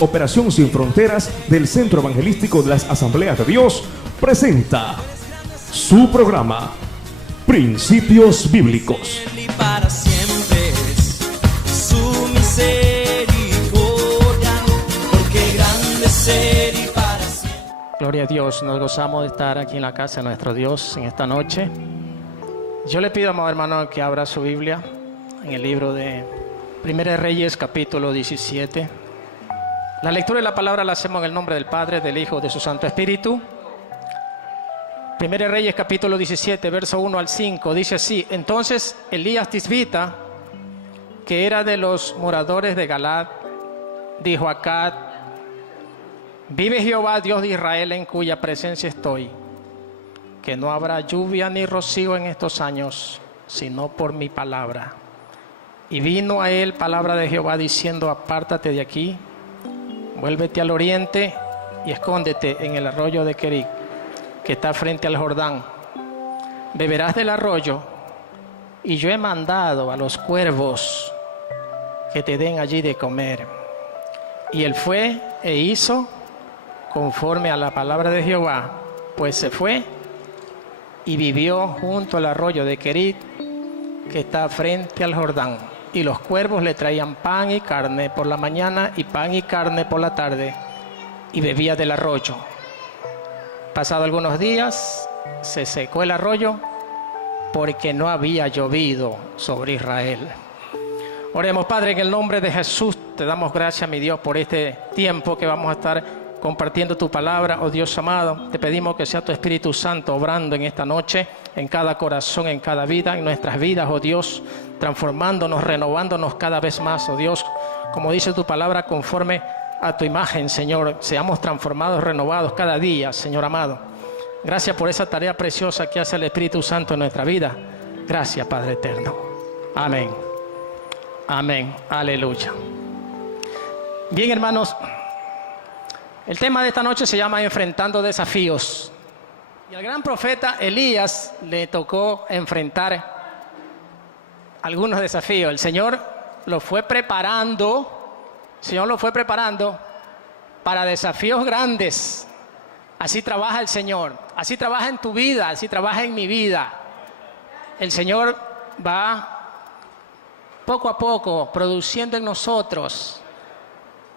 Operación Sin Fronteras del Centro Evangelístico de las Asambleas de Dios presenta su programa Principios Bíblicos. Para siempre es su misericordia, porque grande es Él y para siempre. Gloria a Dios, nos gozamos de estar aquí en la casa de nuestro Dios en esta noche. Yo le pido, amado hermano, que abra su Biblia en el libro de Primera de Reyes, capítulo 17. La lectura de la palabra la hacemos en el nombre del Padre, del Hijo, de su Santo Espíritu. Primera de Reyes, capítulo 17, verso 1 al 5, dice así: Entonces Elías Tisbita, que era de los moradores de Galad, dijo a Acab: Vive Jehová, Dios de Israel, en cuya presencia estoy, que no habrá lluvia ni rocío en estos años, sino por mi palabra. Y vino a él palabra de Jehová diciendo: Apártate de aquí, vuélvete al oriente y escóndete en el arroyo de Querit, que está frente al Jordán. Beberás del arroyo, y yo he mandado a los cuervos que te den allí de comer. Y él fue e hizo conforme a la palabra de Jehová, pues se fue y vivió junto al arroyo de Querit, que está frente al Jordán. Y los cuervos le traían pan y carne por la mañana y pan y carne por la tarde, y bebía del arroyo. Pasado algunos días, se secó el arroyo porque no había llovido sobre Israel. Oremos. Padre, en el nombre de Jesús, te damos gracias, mi Dios, por este tiempo que vamos a estar compartiendo tu palabra. Oh Dios amado, te pedimos que sea tu Espíritu Santo obrando en esta noche, en cada corazón, en cada vida, en nuestras vidas, oh Dios, transformándonos, renovándonos cada vez más, oh Dios, como dice tu palabra, conforme a tu imagen, Señor, seamos transformados, renovados cada día, Señor amado. Gracias por esa tarea preciosa que hace el Espíritu Santo en nuestra vida. Gracias, Padre eterno. Amén. Amén. Aleluya. Bien, hermanos, el tema de esta noche se llama Enfrentando Desafíos. Y al gran profeta Elías le tocó enfrentar algunos desafíos. El Señor lo fue preparando. El Señor lo fue preparando para desafíos grandes. Así trabaja el Señor. Así trabaja en tu vida. Así trabaja en mi vida. El Señor va poco a poco produciendo en nosotros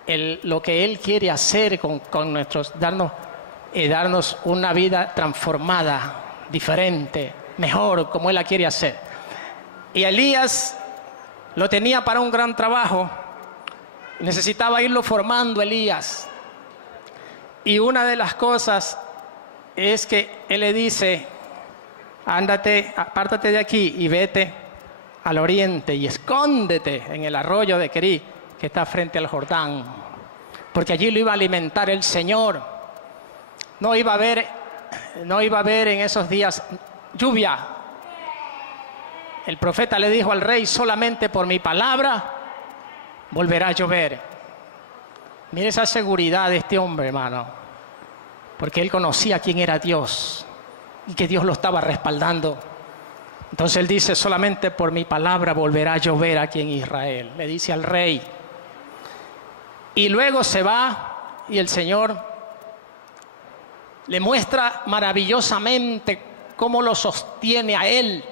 lo que Él quiere hacer con nuestros, darnos una vida transformada, diferente, mejor, como Él la quiere hacer. Y Elías lo tenía para un gran trabajo. Necesitaba irlo formando Elías. Y una de las cosas es que Él le dice: ándate, apártate de aquí y vete al oriente y escóndete en el arroyo de Querit, que está frente al Jordán, porque allí lo iba a alimentar el Señor. No iba a haber en esos días lluvia. El profeta le dijo al rey: solamente por mi palabra volverá a llover. Mire esa seguridad de este hombre, hermano, porque él conocía quién era Dios y que Dios lo estaba respaldando. Entonces él dice: solamente por mi palabra volverá a llover aquí en Israel, le dice al rey. Y luego se va y el Señor le muestra maravillosamente cómo lo sostiene a él.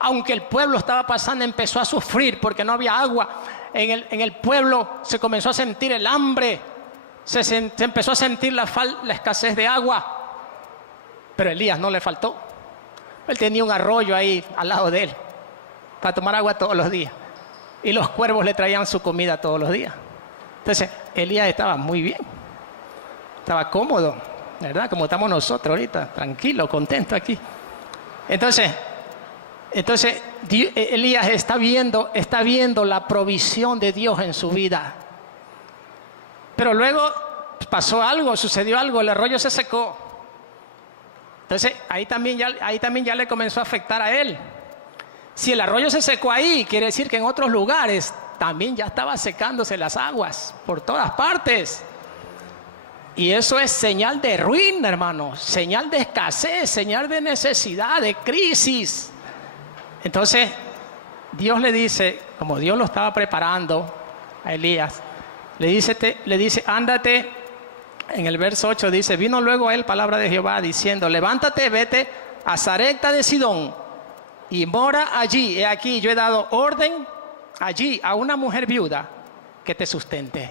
Aunque el pueblo estaba pasando, empezó a sufrir porque no había agua. En el pueblo se comenzó a sentir el hambre, se empezó a sentir la escasez de agua. Pero a Elías no le faltó. Él tenía un arroyo ahí al lado de él para tomar agua todos los días. Y los cuervos le traían su comida todos los días. Entonces Elías estaba muy bien, estaba cómodo, ¿verdad? Como estamos nosotros ahorita, tranquilo, contento aquí. Entonces Elías está viendo la provisión de Dios en su vida. Pero luego pasó algo, sucedió algo, el arroyo se secó. Entonces ahí también ya le comenzó a afectar a él. Si el arroyo se secó ahí, quiere decir que en otros lugares también ya estaba secándose las aguas por todas partes. Y eso es señal de ruina, hermano, señal de escasez, señal de necesidad, de crisis. Entonces Dios le dice, como Dios lo estaba preparando a Elías, le dice, ándate. En el verso 8 dice, vino luego a él palabra de Jehová diciendo, levántate, vete a Sarepta de Sidón y mora allí. He aquí, yo he dado orden allí a una mujer viuda que te sustente.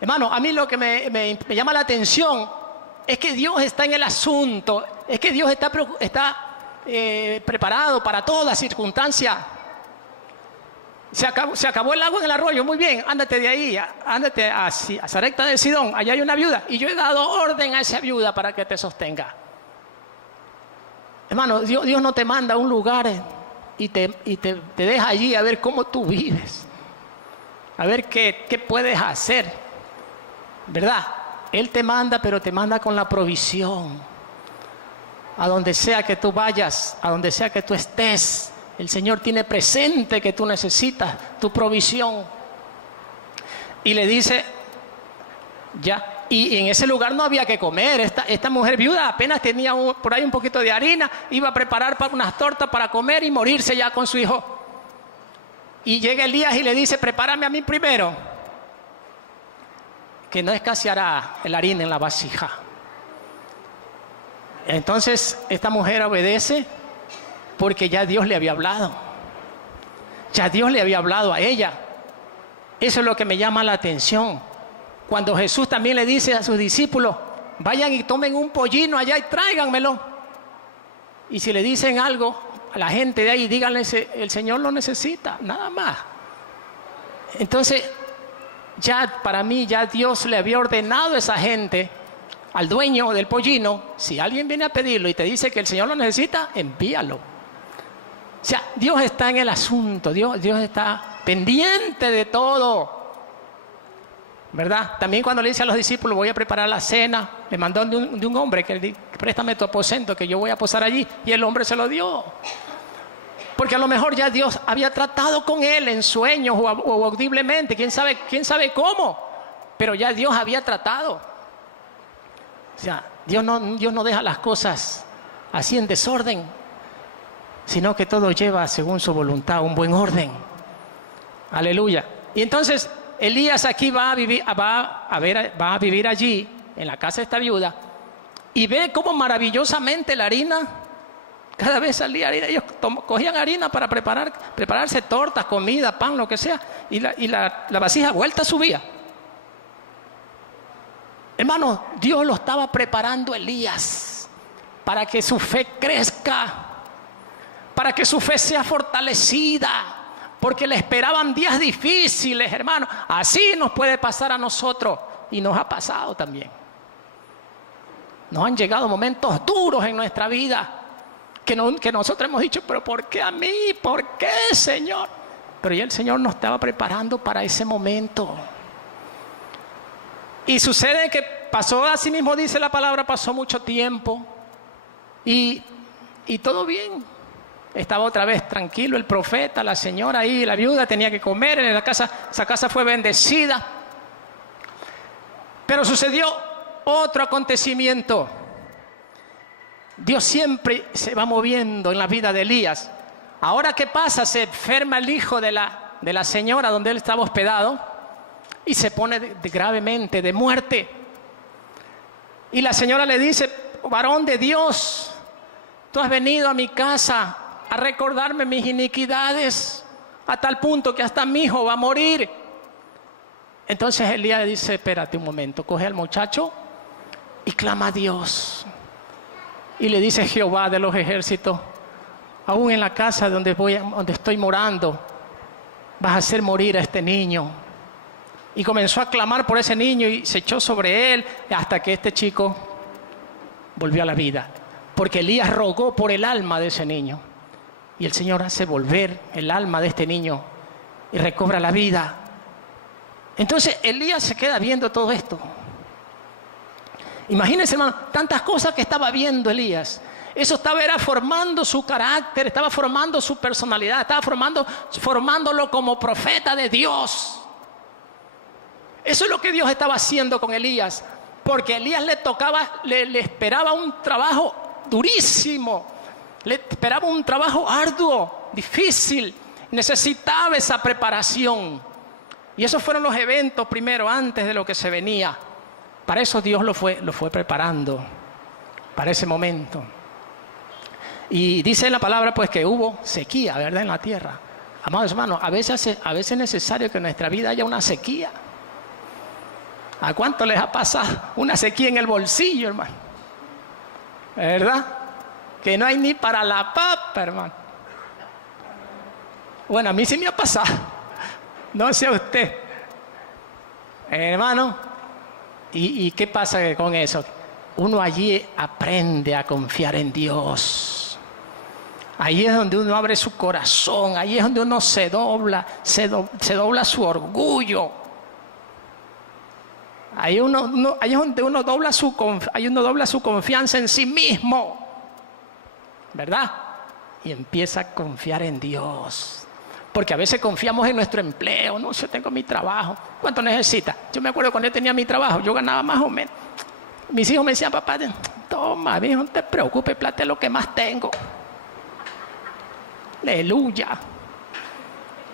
Hermano, a mí lo que me llama la atención es que Dios está en el asunto, es que Dios está preparado para toda circunstancia. Se acabó el agua en el arroyo, muy bien, ándate de ahí, ándate a Sarepta de Sidón, allá hay una viuda, y yo he dado orden a esa viuda para que te sostenga. Hermano, Dios no te manda a un lugar y te deja allí a ver cómo tú vives, a ver qué puedes hacer, ¿verdad? Él te manda, pero te manda con la provisión. A donde sea que tú vayas, a donde sea que tú estés, el Señor tiene presente que tú necesitas tu provisión. Y le dice, ya, y en ese lugar no había que comer. Esta mujer viuda apenas tenía por ahí un poquito de harina, iba a preparar unas tortas para comer y morirse ya con su hijo. Y llega Elías y le dice, prepárame a mí primero, que no escaseará el harina en la vasija. Entonces esta mujer obedece porque ya Dios le había hablado. Ya Dios le había hablado a ella. Eso es lo que me llama la atención. Cuando Jesús también le dice a sus discípulos, vayan y tomen un pollino allá y tráiganmelo. Y si le dicen algo a la gente de ahí, díganle, el Señor lo necesita, nada más. Entonces, ya para mí, ya Dios le había ordenado a esa gente, al dueño del pollino, si alguien viene a pedirlo y te dice que el Señor lo necesita, envíalo. O sea, Dios está en el asunto, Dios está pendiente de todo, ¿verdad? También cuando le dice a los discípulos, voy a preparar la cena, le mandó de un hombre que le dijo, préstame tu aposento que yo voy a posar allí, y el hombre se lo dio. Porque a lo mejor ya Dios había tratado con él en sueños o audiblemente, quién sabe cómo, pero ya Dios había tratado. O sea, Dios no deja las cosas así en desorden, sino que todo lleva según su voluntad, un buen orden. Aleluya. Y entonces Elías aquí va a vivir allí, en la casa de esta viuda, y ve cómo maravillosamente la harina, cada vez salía harina, ellos cogían harina para prepararse tortas, comida, pan, lo que sea, y la vasija vuelta subía. Hermano, Dios lo estaba preparando a Elías para que su fe crezca, para que su fe sea fortalecida, porque le esperaban días difíciles, hermano. Así nos puede pasar a nosotros, y nos ha pasado también. Nos han llegado momentos duros en nuestra vida, que nosotros hemos dicho, pero ¿por qué a mí? ¿Por qué, Señor? Pero ya el Señor nos estaba preparando para ese momento. Y sucede que pasó, así mismo dice la palabra, pasó mucho tiempo y todo bien. Estaba otra vez tranquilo el profeta, la señora ahí, la viuda tenía que comer en la casa, esa casa fue bendecida. Pero sucedió otro acontecimiento. Dios siempre se va moviendo en la vida de Elías. Ahora, ¿qué pasa? Se enferma el hijo de la señora donde él estaba hospedado y se pone gravemente de muerte. Y la señora le dice, varón de Dios, tú has venido a mi casa a recordarme mis iniquidades a tal punto que hasta mi hijo va a morir. Entonces Elías dice, espérate un momento, coge al muchacho y clama a Dios. Y le dice, Jehová de los ejércitos, aún en la casa donde estoy morando, vas a hacer morir a este niño. Y comenzó a clamar por ese niño y se echó sobre él hasta que este chico volvió a la vida. Porque Elías rogó por el alma de ese niño. Y el Señor hace volver el alma de este niño y recobra la vida. Entonces Elías se queda viendo todo esto. Imagínense, hermano, tantas cosas que estaba viendo Elías. Eso era formando su carácter, estaba formando su personalidad, estaba formándolo como profeta de Dios. Eso es lo que Dios estaba haciendo con Elías, porque Elías le esperaba un trabajo durísimo, le esperaba un trabajo arduo, difícil, necesitaba esa preparación. Y esos fueron los eventos primero, antes de lo que se venía. Para eso Dios lo fue preparando, para ese momento. Y dice la palabra pues que hubo sequía, ¿verdad?, en la tierra. Amados hermanos, a veces es necesario que en nuestra vida haya una sequía. ¿A cuánto les ha pasado una sequía en el bolsillo, hermano? ¿Verdad? Que no hay ni para la papa, hermano. Bueno, a mí sí me ha pasado. No sé a usted. Hermano, ¿y qué pasa con eso? Uno allí aprende a confiar en Dios. Ahí es donde uno abre su corazón. Ahí es donde uno se dobla su orgullo. Ahí es donde uno dobla su confianza en sí mismo, ¿verdad? Y empieza a confiar en Dios. Porque a veces confiamos en nuestro empleo. No, yo tengo mi trabajo. ¿Cuánto necesita? Yo me acuerdo cuando yo tenía mi trabajo, yo ganaba más o menos. Mis hijos me decían, papá, toma, hijo, no te preocupes, plata es lo que más tengo. Aleluya.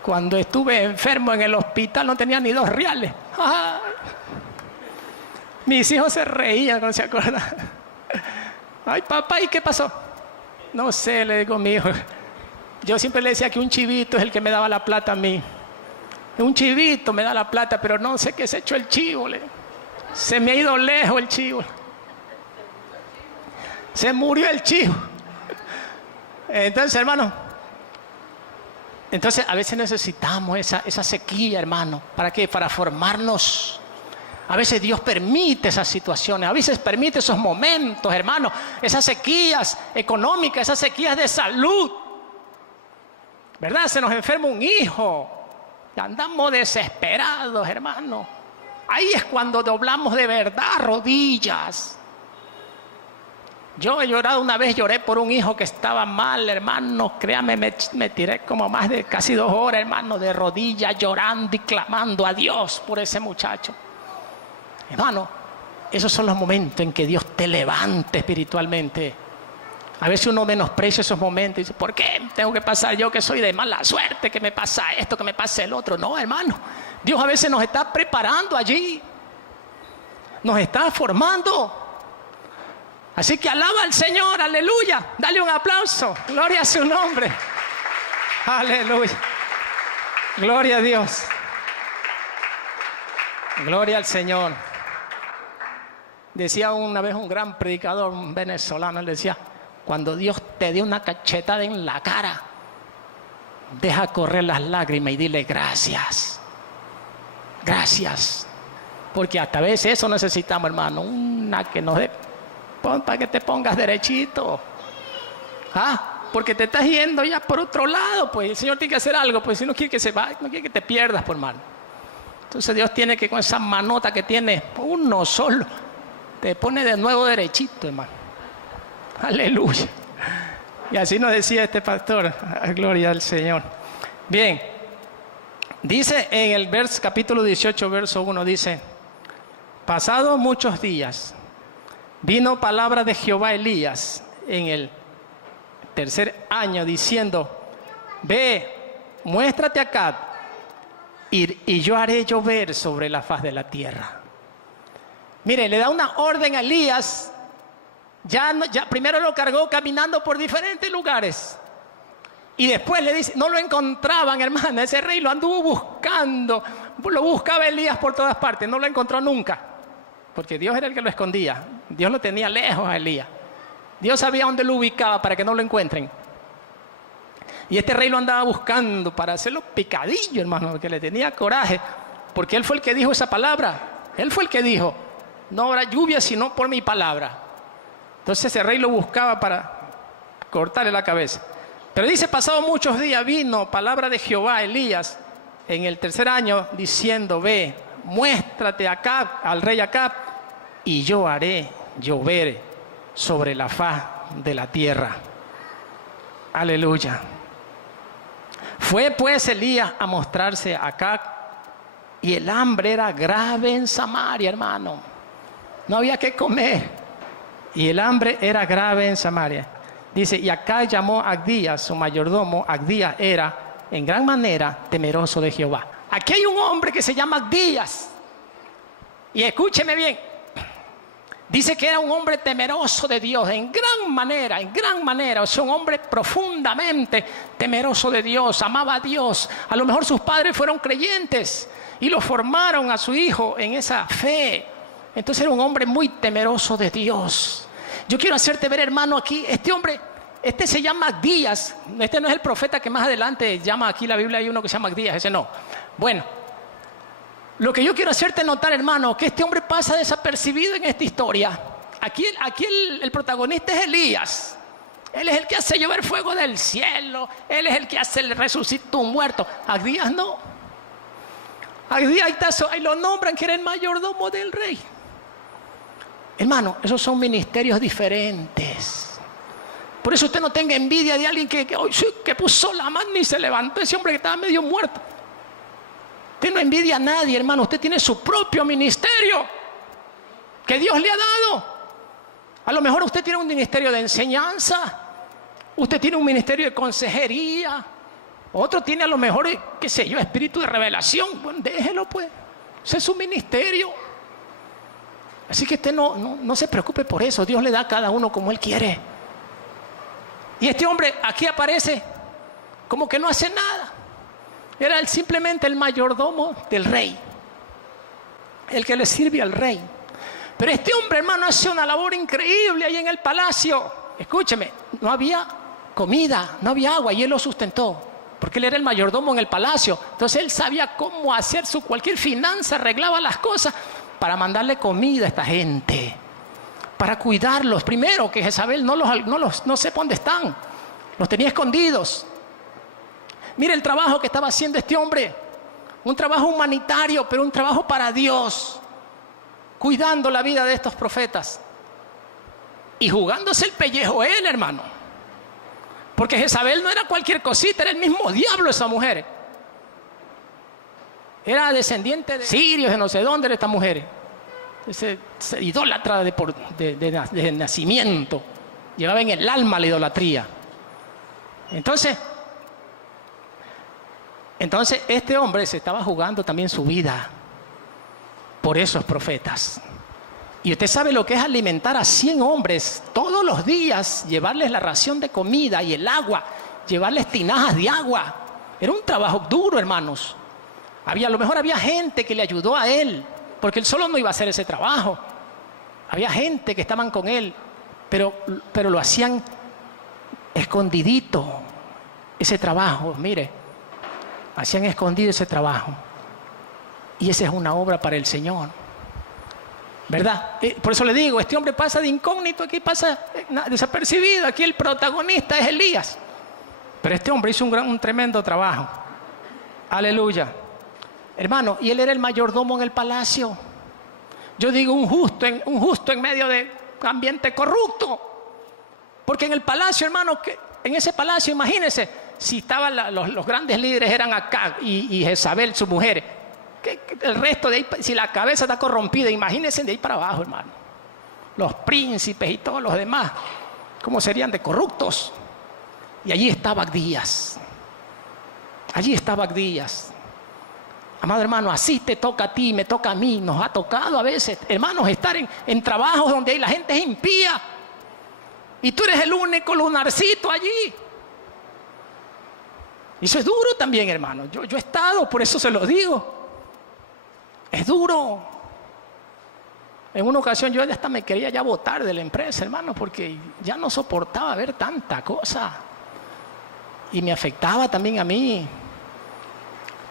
Cuando estuve enfermo en el hospital no tenía ni 2 reales. ¡Ay! Mis hijos se reían cuando se acuerdan. Ay, papá, ¿y qué pasó? No sé, le digo a mi hijo. Yo siempre le decía que un chivito es el que me daba la plata a mí. Un chivito me da la plata, pero no sé qué se echó el chivo. Se me ha ido lejos el chivo. Se murió el chivo. Entonces, hermano, a veces necesitamos esa sequía, hermano. ¿Para qué? Para formarnos. A veces Dios permite esas situaciones, a veces permite esos momentos, hermano, esas sequías económicas, esas sequías de salud, ¿verdad? Se nos enferma un hijo y andamos desesperados, hermano. Ahí es cuando doblamos de verdad rodillas. Yo he llorado una vez, lloré por un hijo que estaba mal, hermano. Créame, me tiré como más de casi 2 horas, hermano, de rodillas, llorando y clamando a Dios por ese muchacho. Hermano, esos son los momentos en que Dios te levanta espiritualmente. A veces uno menosprecia esos momentos y dice, ¿por qué tengo que pasar yo que soy de mala suerte, que me pasa esto, que me pasa el otro? No, hermano, Dios a veces nos está preparando allí, nos está formando. Así que alaba al Señor, aleluya, dale un aplauso, gloria a su nombre, aleluya, gloria a Dios, gloria al Señor. Decía una vez un gran predicador, un venezolano, él decía, cuando Dios te dé una cachetada en la cara, deja correr las lágrimas y dile gracias, gracias, porque hasta a veces eso necesitamos, hermano, una que nos dé, para que te pongas derechito, porque te estás yendo ya por otro lado, pues el Señor tiene que hacer algo, pues si no quiere que se vaya, no quiere que te pierdas, por hermano. Entonces Dios tiene que, con esa manota que tiene uno solo, te pone de nuevo derechito, hermano. Aleluya. Y así nos decía este pastor. Gloria al Señor. Bien. Dice en el capítulo 18, verso 1, dice, pasados muchos días, vino palabra de Jehová a Elías en el 3er año, diciendo, ve, muéstrate acá, y yo haré llover sobre la faz de la tierra. Mire, le da una orden a Elías. Ya primero lo cargó caminando por diferentes lugares. Y después le dice, no lo encontraban, hermano. Ese rey lo anduvo buscando. Lo buscaba Elías por todas partes. No lo encontró nunca. Porque Dios era el que lo escondía. Dios lo tenía lejos a Elías. Dios sabía dónde lo ubicaba para que no lo encuentren. Y este rey lo andaba buscando para hacerlo picadillo, hermano. Porque le tenía coraje. Porque él fue el que dijo esa palabra. Él fue el que dijo, no habrá lluvia sino por mi palabra. Entonces ese rey lo buscaba para cortarle la cabeza. Pero dice, pasado muchos días vino palabra de Jehová a Elías en el 3er año diciendo, ve, muéstrate acá al rey Acab y yo haré llover sobre la faz de la tierra. Aleluya. Fue pues Elías a mostrarse a Acab y el hambre era grave en Samaria, hermano. No había que comer. Y el hambre era grave en Samaria. Dice, y acá llamó a Abdías, su mayordomo. Abdías era en gran manera temeroso de Jehová. Aquí hay un hombre que se llama Abdías. Y escúcheme bien. Dice que era un hombre temeroso de Dios en gran manera. O sea, un hombre profundamente temeroso de Dios. Amaba a Dios. A lo mejor sus padres fueron creyentes y lo formaron a su hijo en esa fe. Entonces era un hombre muy temeroso de Dios. Yo quiero hacerte ver, hermano, aquí, este hombre, este se llama Abdías. Este no es el profeta que más adelante llama aquí la Biblia, hay uno que se llama Abdías, ese no. Bueno, lo que yo quiero hacerte notar, hermano, que este hombre pasa desapercibido en esta historia. Aquí el protagonista es Elías. Él es el que hace llover fuego del cielo. Él es el que hace el resucitó un muerto. Abdías no. Abdías ahí lo nombran que era el mayordomo del rey. Hermano, esos son ministerios diferentes. Por eso usted no tenga envidia de alguien que puso la mano y se levantó, ese hombre que estaba medio muerto. Usted no envidia a nadie, hermano. Usted tiene su propio ministerio que Dios le ha dado. A lo mejor usted tiene un ministerio de enseñanza. Usted tiene un ministerio de consejería. Otro tiene a lo mejor, qué sé yo, espíritu de revelación. Bueno, déjelo pues. Ese es su ministerio. Así que usted no se preocupe por eso. Dios le da a cada uno como Él quiere. Y este hombre aquí aparece como que no hace nada. Era simplemente el mayordomo del rey. El que le sirve al rey. Pero este hombre, hermano, hace una labor increíble ahí en el palacio. Escúcheme, no había comida, no había agua y él lo sustentó. Porque él era el mayordomo en el palacio. Entonces él sabía cómo hacer cualquier finanza, arreglaba las cosas para mandarle comida a esta gente. Para cuidarlos. Primero, que Jezabel no sepa dónde están. Los tenía escondidos. Mire el trabajo que estaba haciendo este hombre. Un trabajo humanitario, pero un trabajo para Dios. Cuidando la vida de estos profetas. Y jugándose el pellejo él, hermano. Porque Jezabel no era cualquier cosita, era el mismo diablo esa mujer. Era descendiente de sirios, de no sé dónde era esta mujer. Se idólatra de nacimiento. Llevaba en el alma la idolatría. Entonces este hombre se estaba jugando también su vida por esos profetas. Y usted sabe lo que es alimentar a 100 hombres todos los días, llevarles la ración de comida y el agua, llevarles tinajas de agua. Era un trabajo duro, hermanos. A lo mejor había gente que le ayudó a él, porque él solo no iba a hacer ese trabajo. Había gente que estaban con él, pero lo hacían escondidito, ese trabajo, mire. Hacían escondido ese trabajo. Y esa es una obra para el Señor. ¿Verdad? Por eso le digo, este hombre pasa de incógnito, aquí pasa desapercibido. Aquí el protagonista es Elías. Pero este hombre hizo un tremendo trabajo. Aleluya. Hermano, y él era el mayordomo en el palacio. Yo digo un justo en medio de ambiente corrupto. Porque en el palacio, hermano, en ese palacio, imagínense, si estaban los grandes líderes eran Acab y Jezabel, su mujer. El resto de ahí, si la cabeza está corrompida, imagínense de ahí para abajo, hermano. Los príncipes y todos los demás, ¿cómo serían de corruptos? Y allí estaba Abdías. Allí estaba Abdías. Amado hermano, así te toca a ti, me toca a mí. Nos ha tocado a veces, hermanos, estar en trabajos donde la gente es impía. Y tú eres el único lunarcito allí. Y eso es duro también, hermano. Yo he estado, por eso se lo digo. Es duro. En una ocasión yo hasta me quería ya botar de la empresa, hermano, porque ya no soportaba ver tanta cosa. Y me afectaba también a mí.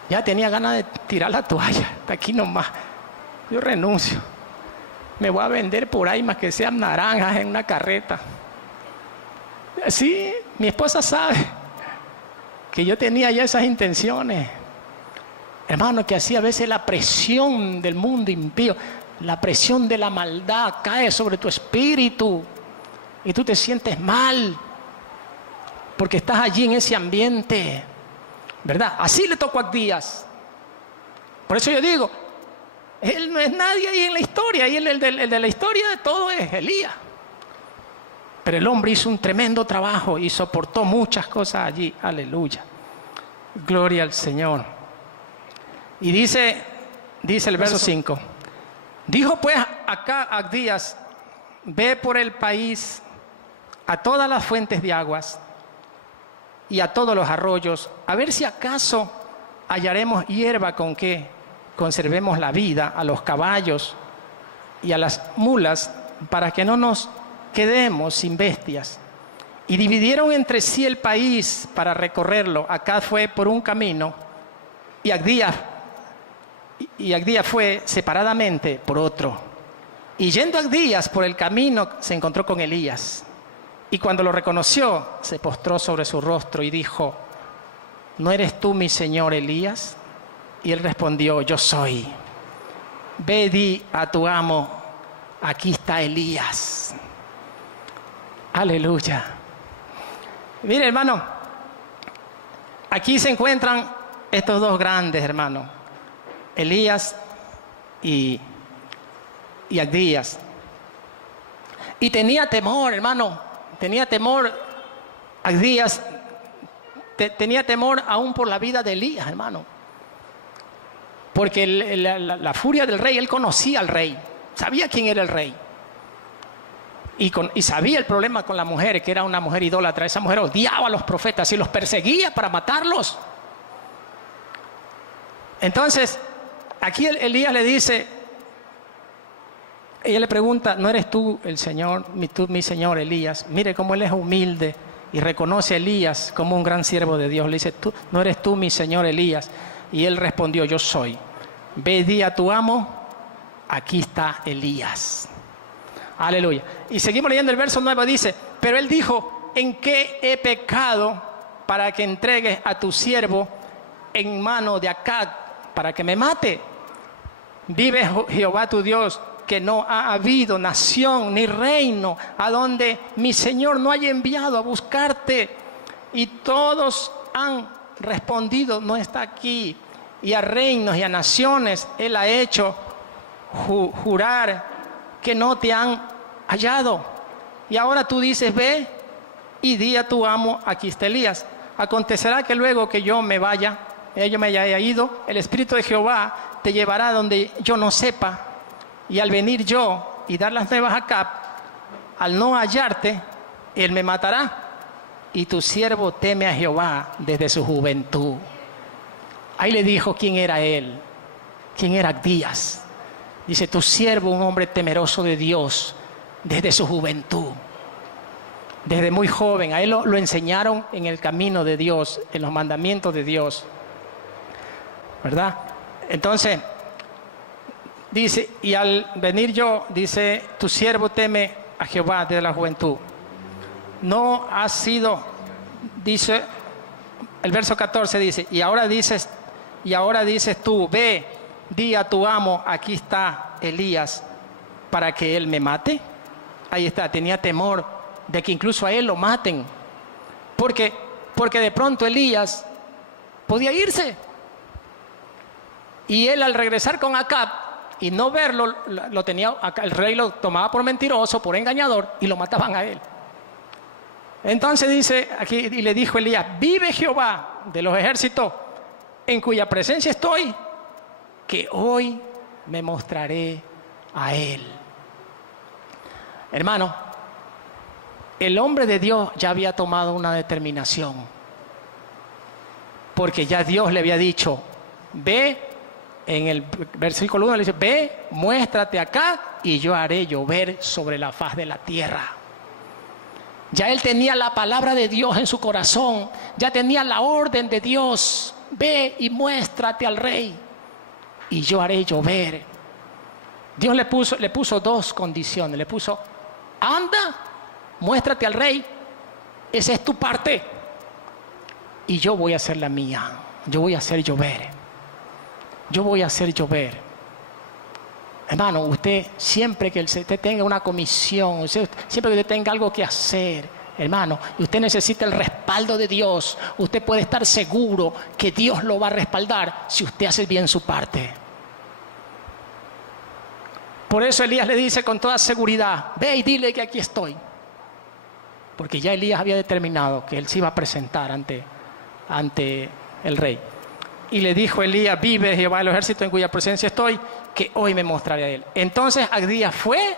Ya tenía ganas de tirar la toalla. Hasta aquí nomás. Yo renuncio. Me voy a vender por ahí más que sean naranjas en una carreta. Sí, mi esposa sabe que yo tenía ya esas intenciones. Hermano, que así a veces la presión del mundo impío, la presión de la maldad cae sobre tu espíritu y tú te sientes mal porque estás allí en ese ambiente, ¿verdad? Así le tocó a Abdías. Por eso yo digo, él no es nadie ahí en la historia, y el de la historia de todo es Elías. Pero el hombre hizo un tremendo trabajo y soportó muchas cosas allí. Aleluya. Gloria al Señor. Y dice el verso 5. Dijo pues acá Abdías, ve por el país a todas las fuentes de aguas y a todos los arroyos, a ver si acaso hallaremos hierba con que conservemos la vida a los caballos y a las mulas, para que no nos quedemos sin bestias. Y dividieron entre sí el país para recorrerlo. Acá fue por un camino y Abdías fue separadamente por otro. Y yendo Abdías por el camino se encontró con Elías. Y cuando lo reconoció, se postró sobre su rostro y dijo: ¿no eres tú mi señor Elías? Y él respondió: yo soy. Ve, di a tu amo, aquí está Elías. Aleluya. Mire, hermano, aquí se encuentran estos dos grandes, hermano, Elías y Abdías. Y tenía temor, hermano, tenía temor Abdías, tenía temor aún por la vida de Elías, hermano. Porque la furia del rey, él conocía al rey, sabía quién era el rey. Y sabía el problema con la mujer, que era una mujer idólatra. Esa mujer odiaba a los profetas y los perseguía para matarlos. Entonces, aquí Elías le dice, ella le pregunta: ¿no eres tú el Señor, mi Señor Elías? Mire cómo él es humilde y reconoce a Elías como un gran siervo de Dios. Le dice: ¿no eres tú mi Señor Elías? Y él respondió: yo soy. Ve, di a tu amo, aquí está Elías. Aleluya. Y seguimos leyendo el verso 9, dice: pero él dijo: ¿en qué he pecado para que entregues a tu siervo en mano de Acab para que me mate? Vive Jehová tu Dios, que no ha habido nación ni reino a donde mi Señor no haya enviado a buscarte. Y todos han respondido: no está aquí. Y a reinos y a naciones él ha hecho jurar que no te han hallado. Y ahora tú dices: ve y di a tu amo, aquí está Elías. Acontecerá que luego que yo me vaya, yo me haya ido, el Espíritu de Jehová te llevará donde yo no sepa. Y al venir yo y dar las nuevas a Acab, al no hallarte, él me matará. Y tu siervo teme a Jehová desde su juventud. Ahí le dijo quién era él, quién era Abdías. Dice: tu siervo, un hombre temeroso de Dios desde su juventud, desde muy joven. A él lo enseñaron en el camino de Dios, en los mandamientos de Dios, ¿verdad? Entonces, dice: y al venir yo, dice, tu siervo teme a Jehová desde la juventud. No ha sido, dice, el verso 14 dice: y ahora dices tú, ve, di a tu amo, aquí está Elías, para que él me mate. Ahí está, tenía temor de que incluso a él lo maten, porque de pronto Elías podía irse, y él, al regresar con Acab y no verlo, el rey lo tomaba por mentiroso, por engañador, y lo mataban a él. Entonces dice aquí, y le dijo Elías: vive Jehová de los ejércitos, en cuya presencia estoy, que hoy me mostraré a él. Hermano, el hombre de Dios ya había tomado una determinación, porque ya Dios le había dicho: ve, en el versículo 1 le dice: ve, muéstrate acá y yo haré llover sobre la faz de la tierra. Ya él tenía la palabra de Dios en su corazón, ya tenía la orden de Dios: ve y muéstrate al rey y yo haré llover. Dios le puso dos condiciones. Le puso: anda, muéstrate al rey, esa es tu parte, y yo voy a hacer la mía. Yo voy a hacer llover. Yo voy a hacer llover. Hermano, usted siempre que usted tenga una comisión, siempre que usted tenga algo que hacer, hermano, y usted necesita el respaldo de Dios, usted puede estar seguro que Dios lo va a respaldar si usted hace bien su parte. Por eso Elías le dice con toda seguridad: ve y dile que aquí estoy. Porque ya Elías había determinado que él se iba a presentar ante el rey. Y le dijo Elías: vive Jehová del ejército en cuya presencia estoy, que hoy me mostraré a él. Entonces Abdías fue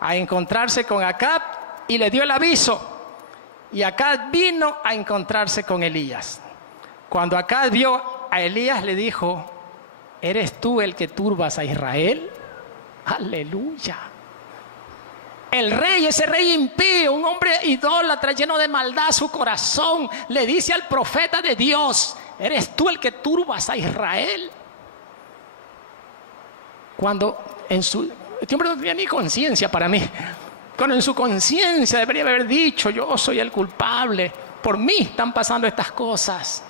a encontrarse con Acab y le dio el aviso. Y Acab vino a encontrarse con Elías. Cuando Acab vio a Elías, le dijo: ¿eres tú el que turbas a Israel? Aleluya. El rey, ese rey impío, un hombre idólatra, lleno de maldad, su corazón le dice al profeta de Dios: ¿eres tú el que turbas a Israel? Cuando este hombre no tenía ni conciencia para mí. Cuando en su conciencia debería haber dicho: yo soy el culpable, por mí están pasando estas cosas.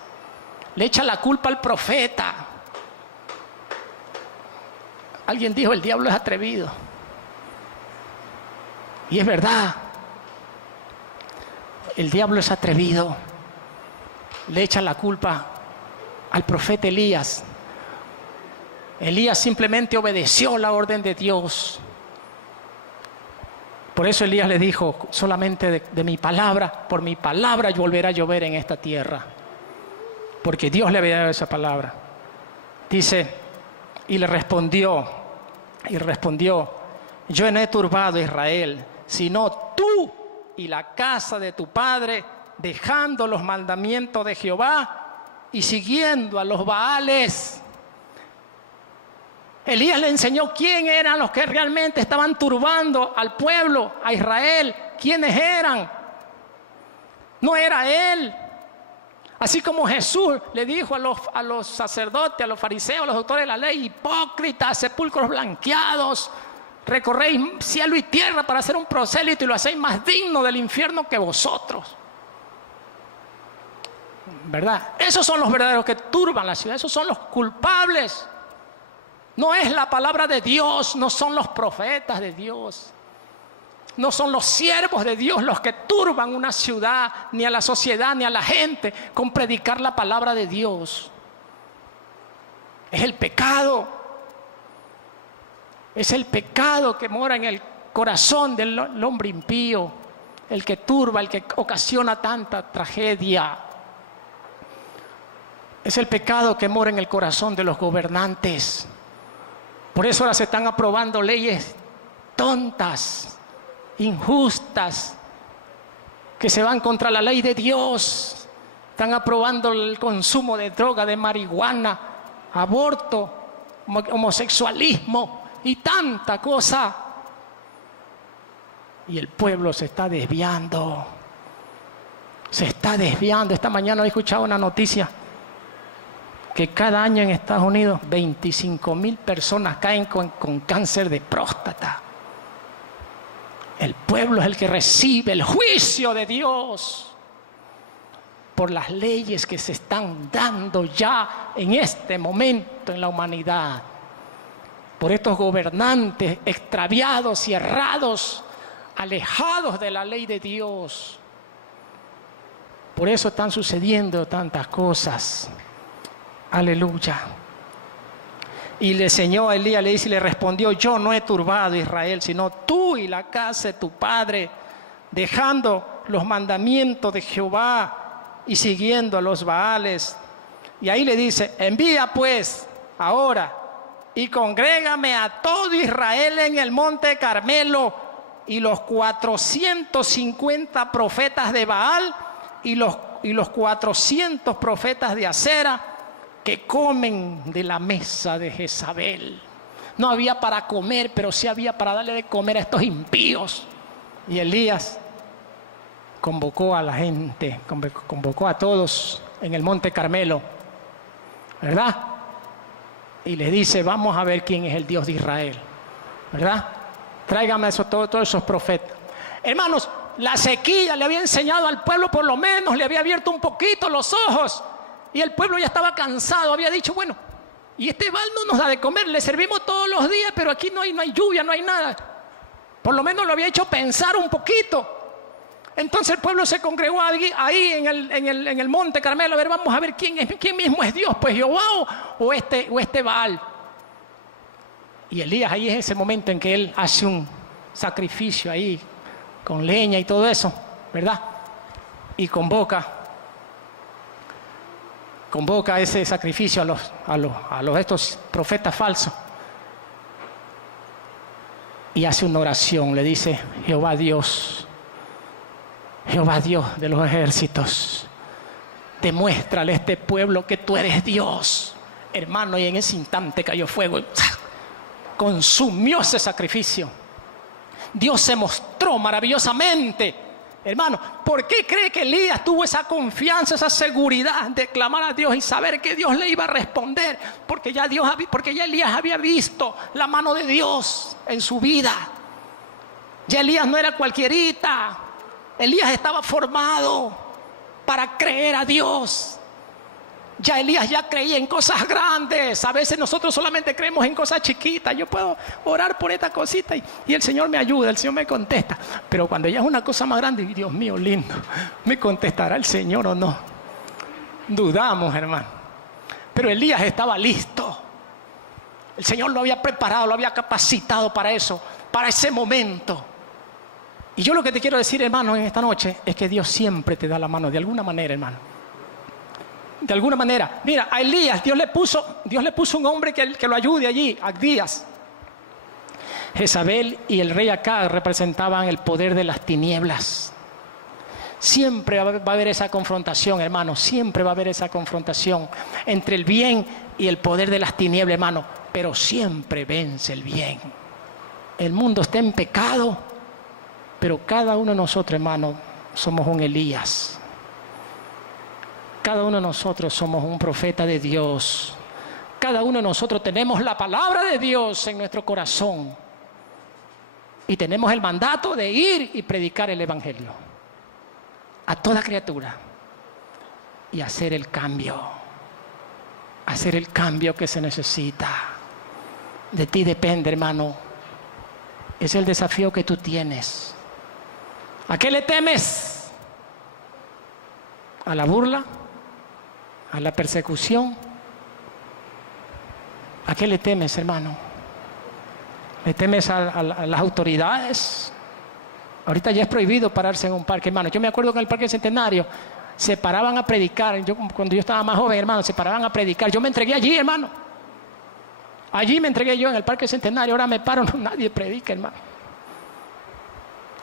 Le echa la culpa al profeta. Alguien dijo: el diablo es atrevido. Y es verdad. El diablo es atrevido. Le echa la culpa al profeta Elías. Elías simplemente obedeció la orden de Dios. Por eso Elías le dijo: solamente de mi palabra, por mi palabra volverá a llover en esta tierra. Porque Dios le había dado esa palabra. Dice, y respondió: yo no he turbado a Israel, sino tú y la casa de tu padre, dejando los mandamientos de Jehová y siguiendo a los Baales. Elías le enseñó quién eran los que realmente estaban turbando al pueblo, a Israel. ¿Quiénes eran? No era él. Así como Jesús le dijo a los sacerdotes, a los fariseos, a los doctores de la ley: hipócritas, sepulcros blanqueados, recorréis cielo y tierra para hacer un prosélito y lo hacéis más digno del infierno que vosotros. ¿Verdad? Esos son los verdaderos que turban la ciudad, esos son los culpables. No es la palabra de Dios, no son los profetas de Dios, no son los siervos de Dios los que turban una ciudad, ni a la sociedad, ni a la gente con predicar la palabra de Dios. Es el pecado. Es el pecado que mora en el corazón del hombre impío, el que turba, el que ocasiona tanta tragedia. Es el pecado que mora en el corazón de los gobernantes. Por eso ahora se están aprobando leyes tontas, injustas, que se van contra la ley de Dios. Están aprobando el consumo de droga, de marihuana, aborto, homosexualismo y tanta cosa. Y el pueblo se está desviando. Se está desviando. Esta mañana he escuchado una noticia que cada año en Estados Unidos 25,000 personas caen con cáncer de próstata. El pueblo es el que recibe el juicio de Dios por las leyes que se están dando ya en este momento en la humanidad. Por estos gobernantes extraviados y errados, alejados de la ley de Dios. Por eso están sucediendo tantas cosas. Aleluya. Y le enseñó a Elías, le dice y le respondió: yo no he turbado a Israel, sino tú y la casa de tu padre, dejando los mandamientos de Jehová y siguiendo a los Baales. Y ahí le dice: envía pues ahora y congrégame a todo Israel en el monte Carmelo, y los 450 profetas de Baal y los 400 profetas de Acera, que comen de la mesa de Jezabel. No había para comer, pero sí había para darle de comer a estos impíos. Y Elías convocó a la gente, convocó a todos en el monte Carmelo, ¿verdad? Y les dice: vamos a ver quién es el Dios de Israel, ¿verdad? Tráigame todos esos profetas. Hermanos, la sequía le había enseñado al pueblo, por lo menos le había abierto un poquito los ojos. Y el pueblo ya estaba cansado, había dicho: bueno, y este Baal no nos da de comer, le servimos todos los días, pero aquí no hay lluvia, no hay nada. Por lo menos lo había hecho pensar un poquito. Entonces el pueblo se congregó ahí en el monte Carmelo. A ver, vamos a ver quién mismo es Dios, pues Jehová o este Baal. Y Elías, ahí es ese momento en que él hace un sacrificio ahí con leña y todo eso, ¿verdad? Y convoca convoca ese sacrificio a los estos profetas falsos y hace una oración. Le dice: Jehová Dios de los ejércitos, demuéstrale a este pueblo que tú eres Dios. Hermano, y en ese instante cayó fuego, consumió ese sacrificio. Dios se mostró maravillosamente. Hermano, ¿por qué cree que Elías tuvo esa confianza, esa seguridad de clamar a Dios y saber que Dios le iba a responder? Porque ya Elías había visto la mano de Dios en su vida. Ya Elías no era cualquierita. Elías estaba formado para creer a Dios. Ya Elías ya creía en cosas grandes. A veces nosotros solamente creemos en cosas chiquitas. Yo puedo orar por esta cosita y el Señor me ayuda, el Señor me contesta. Pero cuando ya es una cosa más grande, Dios mío lindo, ¿me contestará el Señor o no? Dudamos, hermano. Pero Elías estaba listo. El Señor lo había preparado, lo había capacitado para eso, para ese momento. Y yo lo que te quiero decir, hermano, en esta noche es que Dios siempre te da la mano, de alguna manera, hermano. De alguna manera. Mira, a Elías Dios le puso un hombre que lo ayude allí, Abdías. Jezabel y el rey Acab representaban el poder de las tinieblas. Siempre va a haber esa confrontación, hermano. Siempre va a haber esa confrontación entre el bien y el poder de las tinieblas, hermano. Pero siempre vence el bien. El mundo está en pecado, pero cada uno de nosotros, hermano, somos un Elías. Cada uno de nosotros somos un profeta de Dios. Cada uno de nosotros tenemos la palabra de Dios en nuestro corazón. Y tenemos el mandato de ir y predicar el evangelio a toda criatura. Y hacer el cambio. Hacer el cambio que se necesita. De ti depende, hermano. Es el desafío que tú tienes. ¿A qué le temes? ¿A la burla? ¿A la persecución? ¿A qué le temes, hermano? ¿Le temes a las autoridades? Ahorita ya es prohibido pararse en un parque, hermano. Yo me acuerdo que en el Parque Centenario se paraban a predicar. Cuando yo estaba más joven, hermano, se paraban a predicar. Yo me entregué allí, hermano. Allí me entregué yo en el Parque Centenario. Ahora me paro, nadie predica, hermano.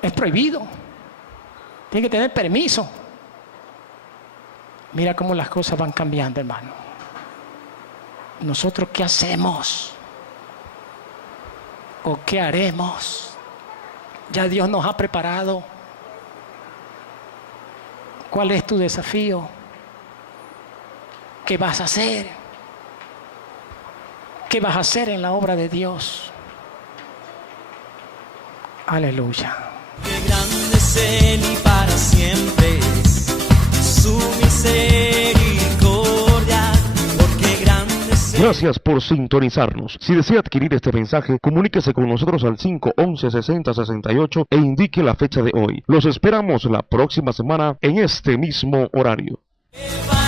Es prohibido. Tiene que tener permiso. Mira cómo las cosas van cambiando, hermano. ¿Nosotros qué hacemos? ¿O qué haremos? Ya Dios nos ha preparado. ¿Cuál es tu desafío? ¿Qué vas a hacer? ¿Qué vas a hacer en la obra de Dios? Aleluya. Qué grande es Él y para siempre es su misericordia, porque grande es Él. Gracias por sintonizarnos. Si desea adquirir este mensaje, comuníquese con nosotros al 511-6068 e indique la fecha de hoy. Los esperamos la próxima semana en este mismo horario. Él va